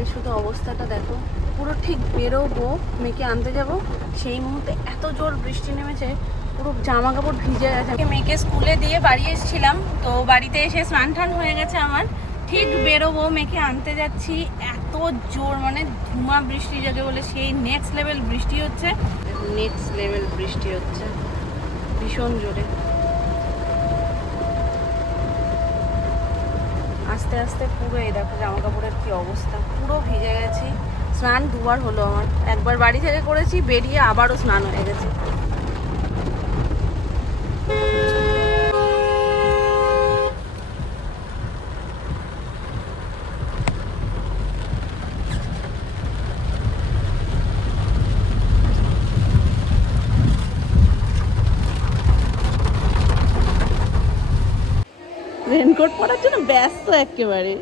বাইরে শুধু অবস্থাটা দেখো, পুরো ঠিক বেরোবো মেয়েকে আনতে যাব সেই মুহূর্তে এত জোর বৃষ্টি নেমেছে, পুরো জামা কাপড় ভিজে গেছে। মেয়েকে স্কুলে দিয়ে বাড়ি এসেছিলাম, তো বাড়িতে এসে স্নান টান হয়ে গেছে আমার, ঠিক বেরোবো মেয়েকে আনতে যাচ্ছি, এত জোর মানে ধুমা বৃষ্টি যাকে বলে সেই নেক্সট লেভেল বৃষ্টি হচ্ছে, নেক্সট লেভেল বৃষ্টি হচ্ছে ভীষণ জোরে। আস্তে আস্তে পুরো এই দেখো জামা কাপড়ের কি অবস্থা, পুরো ভিজে গেছি। স্নান দুবার হলো আমার, একবার বাড়ি থেকে করেছি, বেরিয়ে আবারও স্নান হয়ে গেছে। রেনকোট পরার জন্য ব্যস্ত একেবারে।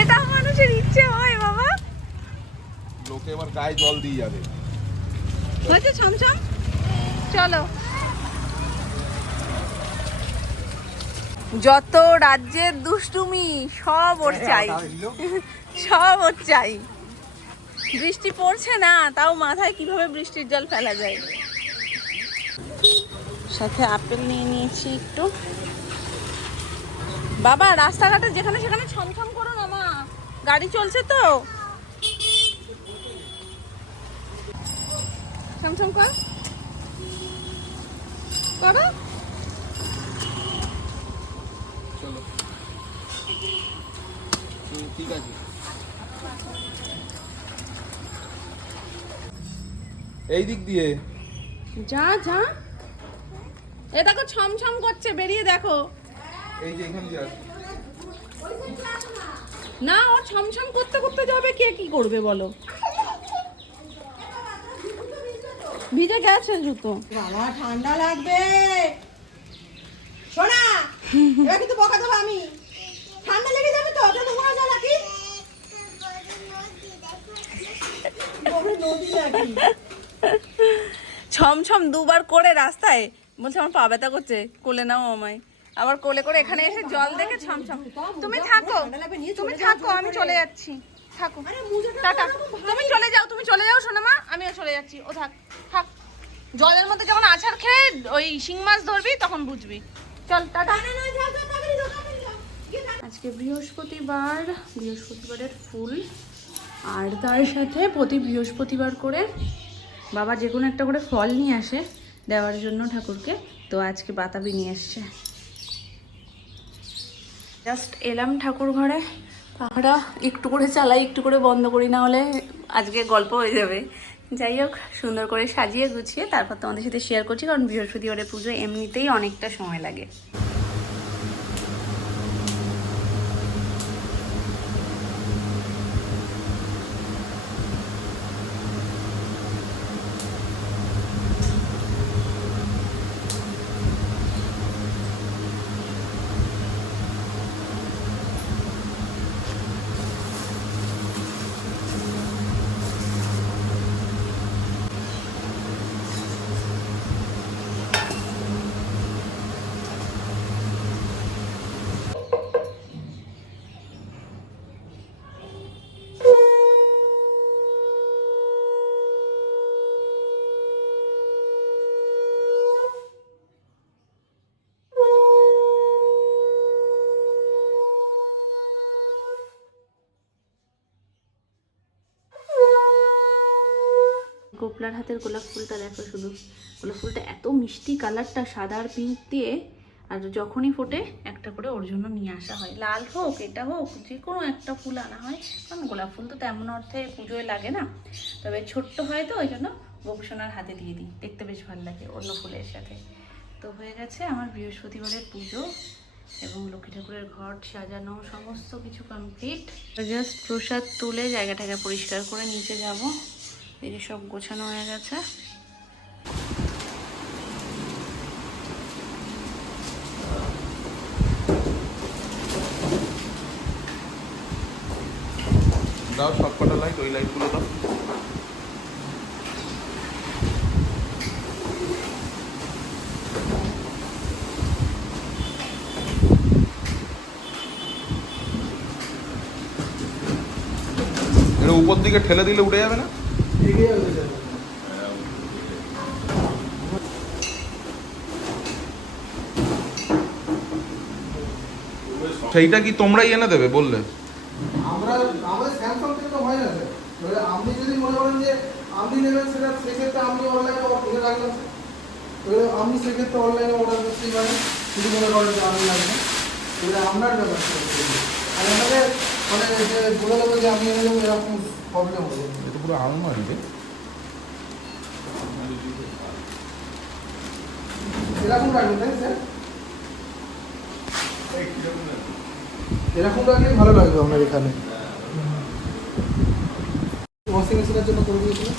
এটা মানুষের ইচ্ছে হয় বাবা, লোকে এবার গায়ে জল দিয়ে যাবে। হয়েছে ছমছম, চলো। যত রাজ্যের দুষ্টুমি সব ওর চাই, সব ওর চাই। বৃষ্টি পড়ছে না তাও মাথায় কিভাবে বৃষ্টির জল ফেলা যায়। সাথে আপেল নিয়ে নিয়েছি একটু। বাবা রাস্তাঘাটে যেখানে সেখানে ছমছম করো না মা, গাড়ি চলছে তো। ছমছম কর, করো। চলো ঠিক আছে, এই দিক দিয়ে যা যা, এ দেখো ছমছম করছে, বেরিয়ে দেখো। এই যে এখান দিয়ে আসো। না ও ছমছম করতে করতে যাবে, কে কি করবে বলো। ভিজে গেছে জুতো। বাবা ঠান্ডা লাগবে, শোনা এবার কিন্তু বকা দেবো আমি। ঠান্ডা লেগে যাবে তো, ওটা তো মনে হয় নাকি নদী নাকি। ছমছম দুবার করে রাস্তায় বলছে আমার পা ব্যথা করছে, কোলে নাও আমায়। আবার কোলে করে এখানে এসে জল দেখে ছমছম। তুমি থাকো, তুমি থাকো, আমি চলে যাচ্ছি, থাকো, টাটা। তুমি চলে যাও, তুমি চলে যাও সোনা মা, আমিও চলে যাচ্ছি। ও থাক থাক, জলের মধ্যে যখন আছাড় খেয়ে ওই শিং মাছ ধরবি তখন বুঝবি। চল টাটা। আজকে বৃহস্পতিবার, বৃহস্পতিবারের ফুল, আর তার সাথে প্রতি বৃহস্পতিবার করে বাবা যে কোনো একটা করে ফল নিয়ে আসে দেওয়ার জন্য ঠাকুরকে। তো আজকে বাতাবি নিয়ে এসছে। জাস্ট এলাম ঠাকুর ঘরে, পাখাটা একটু করে চালাই, একটু করে বন্ধ করি, না হলে আজকে গল্প হয়ে যাবে। যাই হোক, সুন্দর করে সাজিয়ে গুছিয়ে তারপর তোমাদের সাথে শেয়ার করছি, কারণ বৃহস্পতিবারের পুজো এমনিতেই অনেকটা সময় লাগে। গোপলার হাতের গোলাপ ফুলটা দেখো, শুধু গোলাপ ফুলটা এত মিষ্টি কালারটা, সাদা আর পিঙ্ক দিয়ে। আর যখনই ফোটে একটা করে ওর জন্য নিয়ে আসা হয়, লাল হোক এটা হোক যে কোনো একটা ফুল আনা হয়, কারণ গোলাপ ফুল তো তেমন অর্থে পুজোয় লাগে না, তবে ছোট্ট হয় তো ওই জন্য গোপসোনার হাতে দিয়ে দিই, দেখতে বেশ ভালো লাগে অন্য ফুলের সাথে। তো হয়ে গেছে আমার বৃহস্পতিবারের পুজো এবং লক্ষ্মী ঠাকুরের ঘর সাজানো সমস্ত কিছু কমপ্লিট। জাস্ট প্রসাদ তুলে জায়গাটাকে পরিষ্কার করে নিচে যাব। এই যে সব গোছানো হয়ে গেছে। দাও সব কটা লাইট, ওই লাইটগুলো দাও। এটা উপর দিকে ঠেলে দিলে উঠে যাবে না? এগিয়ে যাবে স্যার। সেইটা কি তোমরাই এনে দেবে বললে? আমরা আমাদের স্যামসাং থেকে তো হয় না স্যার। এবারে আপনি যদি মনে করেন যে আপনি নেবেন সেটা সেক্ষেত্রে আপনি অনলাইনে অর্ডার করে রাখবেন স্যার। এবারে আপনি সেক্ষেত্রে অনলাইনে অর্ডার করতেই পারেন, যদি মনে করেন যে আপনি লাগবে। এবারে আপনার ব্যাপার স্যার। আর আমাদের মানে যে বলে দেবো যে আমি এনে দেবো এরকম প্রবলেম হবে। এটা পুরো আলমারি রে। এরকম রাখবেন তাই স্যার? এরকম রাখলেই ভালো লাগবে আপনার এখানে। ওয়াশিং মেশিনের জন্য করে দিয়েছিলাম।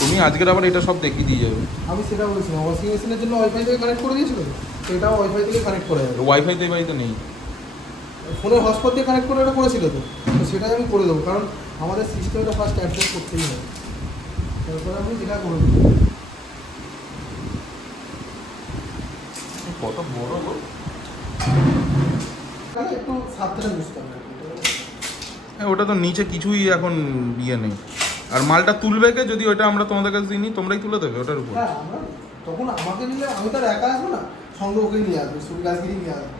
তুমি আজকের আবার এটা সব দেখিয়ে দিয়ে যাবে। আমি সেটা বলছিলাম, ওয়াশিং মেশিনের জন্য ওয়াইফাই থেকে কানেক্ট করে দিয়েছিল তো এটাও ওয়াইফাই থেকে কানেক্ট করা যাবে। ওয়াইফাই তো এই বাড়িতে নেই। ফোনের হটস্পট দিয়ে কানেক্ট করে এটা করেছিল তো সেটাই আমি করে দেবো, কারণ আমাদের সিস্টেমটা ফার্স্ট অ্যাডজাস্ট করতেই হবে, তারপরে আমি যেটা করে দেবো। কত বড় গো। তাহলে একটু সাবধানে বুঝতে হবে। হ্যাঁ, ওটা তো নিচে কিছুই এখন ইয়ে নেই। আর মালটা তুলবে কে? যদি ওটা আমরা তোমাদের কাছে দিই, তোমরাই তুলে দেবে ওটার উপর? হ্যাঁ, আমরা তখন আমাকে নিলে আমি তো আর একা আসবো না, সঙ্গে ওকেই নিয়ে আসবো, সুবি গাছগিরি নিয়ে আসবো।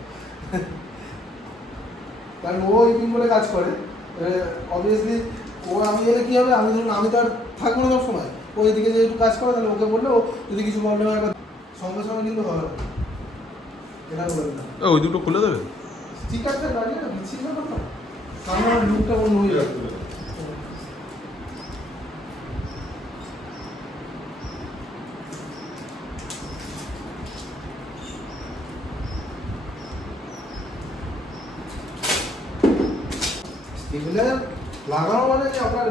কারণ ও এই টিম বলে কাজ করে, অবভিয়াসলি ও আমি এলে কী হবে, আমি ধরুন আমি তো আর থাকবো না সব সময়, ও এদিকে যে একটু কাজ করে তাহলে ওকে বললে ও যদি কিছু প্রবলেম হয় সঙ্গে সঙ্গে কিন্তু হবে না। এটা বলবে না। ওই দুটো খুলে দেবে? ঠিক আছে, লাগিয়ে না বিচ্ছিন্ন ব্যাপার, সামনে আমার লুকটা অন্য হয়ে যাবে। এগুলো লাগানো মানে যে আপনার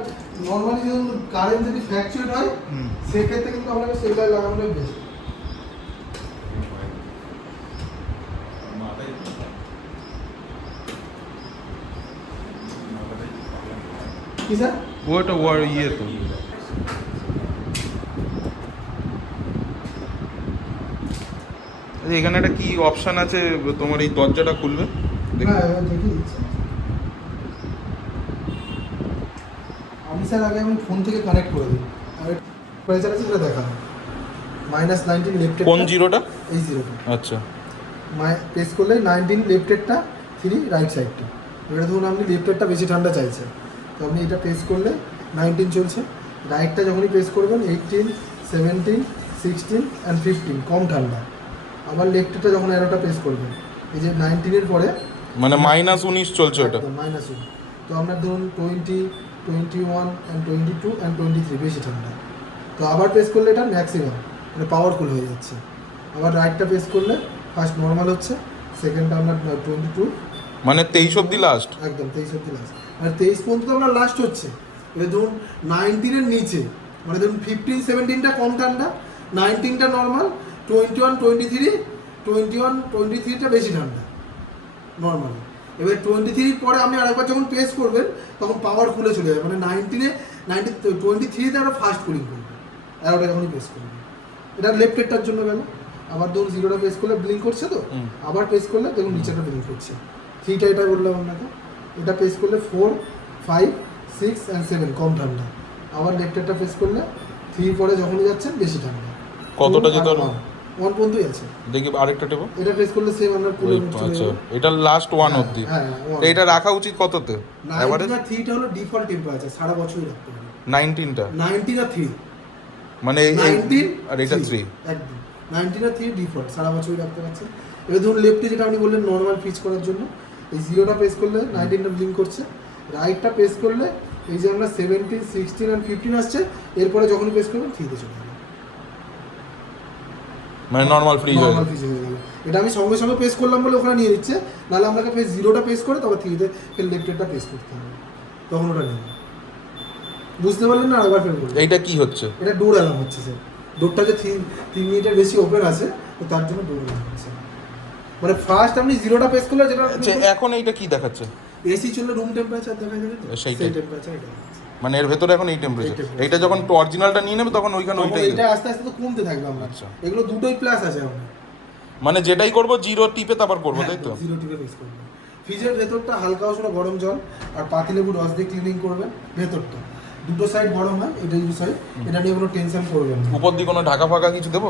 নর্মালি যখন কারেন্ট যদি ফ্র্যাকচুয়েট হয় সেক্ষেত্রে কিন্তু আপনাকে সেগুলো লাগানোটাই বেশি। কি স্যার? ওটা ইয়ে তো এখানে একটা কি অপশন আছে তোমার এই দরজাটা খুলবে? হ্যাঁ, দেখিয়ে দিচ্ছি। আমি স্যার আগে আমি ফোন থেকে কানেক্ট করে দিই, আর টেম্পারেচার আছে সেটা দেখানো -19 লেফটেড। কোন জিরোটা? এই জিরোটা আচ্ছা, প্রেস করলে 19 লেফটেডটা 3 রাইট সাইডটা। এবারে ধরুন আপনি লেফটেডটা বেশি ঠান্ডা চাইছেন, তো আপনি এটা প্রেস করলে 19 চলছে। রাইটটা যখনই প্রেস করবেন 18, 17, 16 অ্যান্ড 15 কম ঠান্ডা। আবার লেফটেডটা যখন অ্যারোটা প্রেস করবেন, এই যে 19-এর পরে মানে -19 চলছে ওটা। -1। তো আপনার ধরুন 20, 21 অ্যান্ড 22 অ্যান্ড 23 বেশি ঠান্ডা। তো আবার প্রেস করলে এটা ম্যাক্সিমাম, মানে পাওয়ারফুল হয়ে যাচ্ছে। আবার রাইটটা প্রেস করলে ফার্স্ট নর্মাল হচ্ছে, সেকেন্ডটা আপনার 22, মানে 23 অব্দি লাস্ট। একদম 23 অব্দি লাস্ট। আর 23 পর্যন্ত আপনার লাস্ট হচ্ছে। এবার ধরুন 19-এর নিচে, মানে ধরুন 15, 17টা কম ঠান্ডা, 19টা নর্মাল, 21, 23টা বেশি ঠান্ডা নর্মালি। এবার 23 পরে আপনি আরেকবার যখন প্রেস করবেন তখন পাওয়ার খুলে চলে যাবে, মানে 23তে আমরা ফাস্ট কুলিং করবেন অ্যারোটা যখনই প্রেস করবেন। এটা লেফটেরটার জন্য গেল। আবার ধরুন জিরোটা প্রেস করলে ব্লিঙ্ক করছে, তো আবার প্রেস করলে দেখুন নিচেটা ব্লিঙ্ক করছে। 3টা এটা বললাম আপনাকে। এটা প্রেস করলে 4, 5, 6 অ্যান্ড 7 কম ঠান্ডা। আবার লেফটেরটা প্রেস করলে 3 পরে যখনই যাচ্ছেন বেশি ঠান্ডা। কতটা যেতে হবে? 1 পর্যন্তই আছে। দেখি আরেকটা টেবো। এটা প্রেস করলে সেম আপনার পুরো আচ্ছা, এটা লাস্ট 1 অবধি। হ্যাঁ, এটা রাখা উচিত কততে? এভারেজ 3টা হলো ডিফল্ট টেম্পারেচার, সারা বছরই রাখতে পারেন। 19টা 19 আর 3, মানে 19 আর এটা 3 একদম 19 আর 3 ডিফল্ট সারা বছরই রাখতে পারছেন। এবার ধরুন লেফটে যেটা আপনি বললেন নর্মাল পিচ করার জন্য, এই জিরোটা প্রেস করলে 19টা ব্লিঙ্ক করছে। রাইটটা প্রেস করলে এই যে আমরা 17, 16 আর 15 আসছে, এরপরে যখনই প্রেস করবেন 3তে চলে যাবে, মানে নরমাল ফ্রিজ হয়ে নরমাল ফ্রিজ হয়ে গেল। এটা আমি সঙ্গে সঙ্গে প্রেস করলাম বলে ওখানে নিয়ে নিচ্ছে, নাহলে আপনাকে ফের জিরোটা প্রেস করে তবে 3তে ফের লেফটেরটা প্রেস করতে হবে, তখন ওটা নেবে। বুঝতে পারলেন না? আরেকবার ফের বলুন। এইটা কি হচ্ছে? এটা ডোর অ্যালার্ম হচ্ছে স্যার। ডোরটা যে 3 মিনিটের বেশি ওপেন আছে, তো তার জন্য ডোর অ্যালার্ম হচ্ছে। মানে ফার্স্ট আপনি জিরোটা প্রেস করলে যেটা আচ্ছা, এখন এইটা কি দেখাচ্ছে? এসি চললে রুম টেম্পারেচার দেখা যাবে, তো সেই টেম্পারেচার এটা দেখাচ্ছে। মানে এর ভেতরে এখন এই টেম্পারেচার। এইটা যখন অরিজিনালটা নিয়ে নেবে তখন ওইখানে ওইটাই। এটা আস্তে আস্তে তো কমতে থাকবে আমরা। আচ্ছা, এগুলো দুটোই প্লাস আছে আমরা। মানে যেটাই করব জিরো টিপে তারপর করব, তাই তো? জিরো টিপে প্রেস করবেন। ফ্রিজের ভেতরটা হালকা উষ্ণ গরম জল আর পাতিলেবু রস দিয়ে ক্লিনিং করবেন ভেতরটা। দুটো সাইড গরম হয়, এটা দুটো সাইড, এটা নিয়ে কোনো টেনশন করবেন না। উপর দিয়ে কোনো ঢাকা ফাঁকা কিছু দেবো?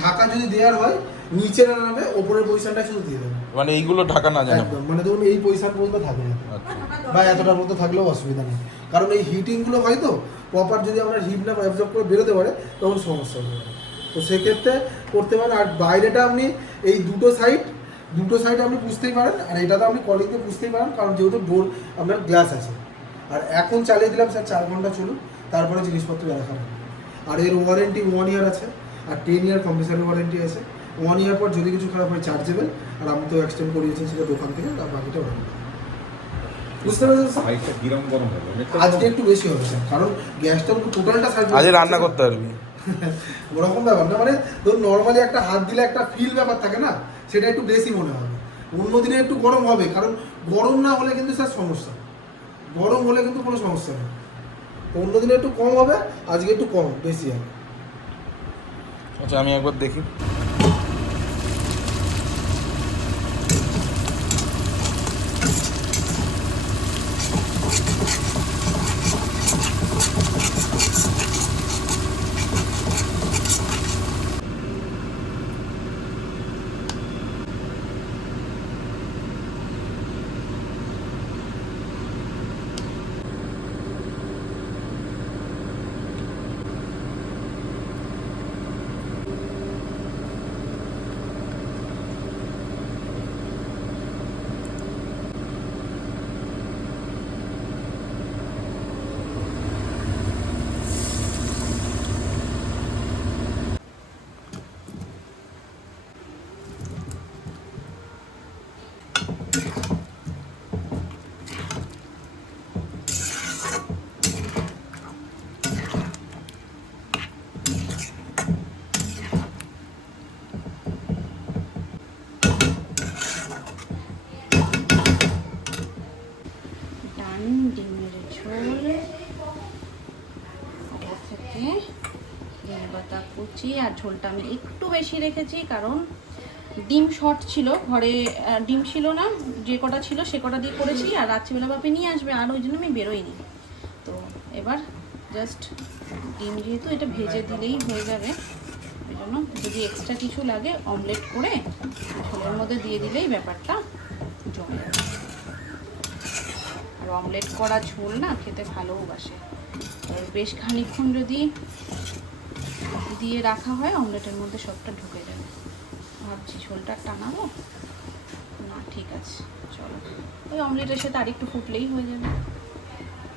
ঢাকা যদি দেওয়ার হয় নিচে না নামে ওপরের পজিশনটা শুধু দিয়ে দেবেন, মানে এইগুলো ঢাকা না জানো? একদম, মানে ধরুন এই পজিশন পর্যন্ত থাকবে না, আচ্ছা বা এতটার মতো থাকলেও অসুবিধা নেই, কারণ এই হিটিংগুলো হয় তো প্রপার, যদি আমরা হিট না অ্যাবজর্ব করে বেরোতে পারে তখন সমস্যা হবে। তো সেক্ষেত্রে করতে পারেন। আর বাইরেটা আপনি এই দুটো সাইড আপনি বুঝতেই পারেন, আর এটাতে আপনি কলিংতে বুঝতেই পারেন, কারণ যেহেতু ডোর আপনার গ্লাস আছে। আর এখন চালিয়ে দিলাম স্যার 4 ঘন্টা চলুন, তারপরে জিনিসপত্র দেখা হবে। আর এর ওয়ারেন্টি 1 ইয়ার আছে, আর 10 ইয়ার কম্প্রেসারের ওয়ারেন্টি আছে। 1 ইয়ার পর যদি কিছু খারাপ হয় চার্জেবল, আর আমি তো এক্সটেন্ড করিয়েছি সেটা দোকান থেকে, আর বাকিটা ওরা বুঝতে পারছেন স্যার? সাইডটা কিরম গরম হবে? আজকে একটু বেশি হবে স্যার, কারণ গ্যাসটা টোটালটা আজ রান্না করতে পারবি? ওরকম ব্যাপার না, মানে ধরুন নর্মালি একটা হাত দিলে একটা ফিল ব্যাপার থাকে না, সেটা একটু বেশি মনে হবে। অন্য দিনে একটু গরম হবে, কারণ গরম না হলে কিন্তু স্যার সমস্যা, গরম হলে কিন্তু কোনো সমস্যা নেই। তো অন্য দিনে একটু কম হবে, আজকে একটু কম বেশি হবে। আচ্ছা আমি একবার দেখি। ডান ডিমের ঝোল, এটা থেকে ধনে পাতা কুচি, আর ঝোলটা আমি একটু বেশি রেখেছি কারণ ডিম শর্ট ছিল ঘরে, ডিম ছিল না, যে কটা ছিল সে কটা দিয়ে করেছি, আর রাত্রিবেলা বাপি নিয়ে আসবে, আর ওই জন্য আমি বেরোইনি। তো এবার জাস্ট ডিম যেহেতু এটা ভেজে দিলেই হয়ে যাবে, ওই জন্য যদি এক্সট্রা কিছু লাগে অমলেট করে ঝোলের মধ্যে দিয়ে দিলেই ব্যাপারটা জমে যাবে। আর অমলেট করা ঝোল না খেতে ভালোবাসে, আর বেশ খানিকক্ষণ যদি দিয়ে রাখা হয় অমলেটের মধ্যে সবটা ঢুকে যাবে। ভাবছি ঝোলটা টানাবো না, ঠিক আছে চলো, ওই অমলেটের সাথে আরেকটু ফুটলেই হয়ে যাবে।